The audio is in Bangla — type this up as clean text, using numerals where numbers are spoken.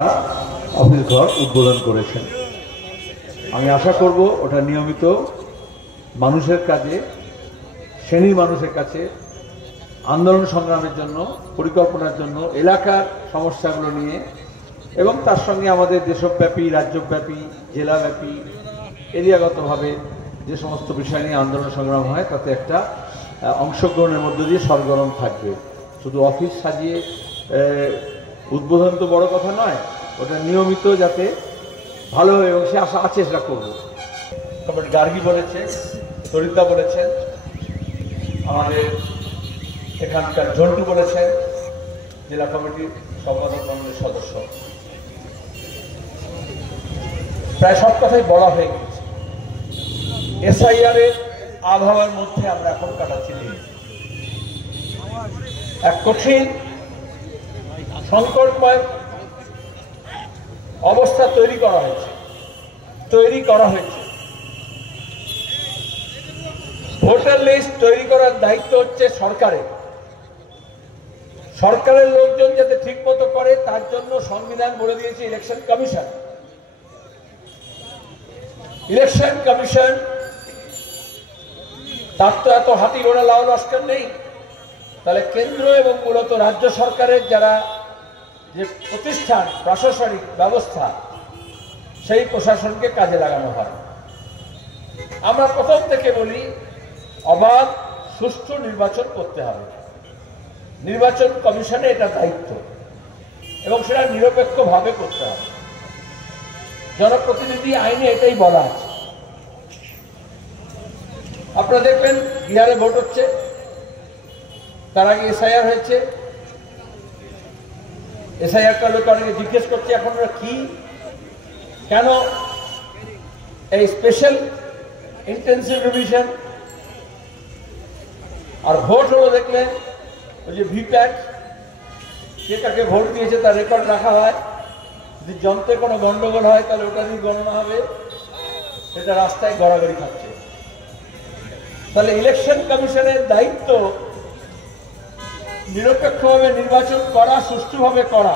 অফিস ঘর উদ্বোধন করেছেন। আমি আশা করব ওটা নিয়মিত মানুষের কাছে, শ্রেণীর মানুষের কাছে আন্দোলন সংগ্রামের জন্য, পরিকল্পনার জন্য, এলাকার সমস্যাগুলো নিয়ে এবং তার সঙ্গে আমাদের দেশব্যাপী, রাজ্যব্যাপী, জেলাব্যাপী, এরিয়াগতভাবে যে সমস্ত বিষয় নিয়ে আন্দোলন সংগ্রাম হয় তাতে একটা অংশগ্রহণের মধ্য দিয়ে সরগরম থাকবে। শুধু অফিস সাজিয়ে উদ্বোধন তো বড় কথা নয়, ওটা নিয়মিত যাতে ভালো হয় এবং সে আশা আছে সেটা করবো। তবে গার্গী বলেছে, সরিতা বলেছেন, আমাদের এখানকার জন্টু বলেছেন, জেলা কমিটির সম্পাদক মণ্ডলের সদস্য, প্রায় সব কথাই বলা হয়ে গেছে। এসআইআর-এর আবহাওয়ার মধ্যে আমরা এখন কাটাচ্ছি। এক কঠিন সংকটময় অবস্থা তৈরি করা হয়েছে। ভোটার লিস্ট তৈরি করার দায়িত্ব হচ্ছে সরকারের লোকজন যাতে ঠিক মতো করে তার জন্য সংবিধান বলে দিয়েছে ইলেকশন কমিশন। তার তো এত হাতি ঘোড়া লাউ লস্কর নেই। তাহলে কেন্দ্র এবং মূলত রাজ্য সরকারের যারা যে প্রতিষ্ঠান, প্রশাসনিক ব্যবস্থা, সেই প্রশাসনকে কাজে লাগানো হয়। আমরা প্রথম থেকে বলি অবাধ সুষ্ঠু নির্বাচন করতে হবে। নির্বাচন কমিশনে এটা দায়িত্ব এবং সেটা নিরপেক্ষভাবে করতে হবে। জনপ্রতিনিধি আইনে এটাই বলা আছে। আপনারা দেখবেন বিহারে ভোট হচ্ছে, তার আগে এসআইআর হয়েছে। এসআইআরটা লোক অনেকে জিজ্ঞেস করছে এখন ওরা কি, কেন এই স্পেশাল ইন্টেন্সিভ রিভিশন। আর ভোট হলো দেখলে ওই যে ভিপ্যাট, কে কাকে ভোট দিয়েছে তার রেকর্ড রাখা হয়। যদি যন্ত্রে কোনো গন্ডগোল হয় তাহলে ওটা দিয়ে গণনা হবে, সেটা রাস্তায় গড়াগড়ি খাচ্ছে। তাহলে ইলেকশন কমিশনের দায়িত্ব নিরপেক্ষভাবে নির্বাচন করা, সুষ্ঠুভাবে করা।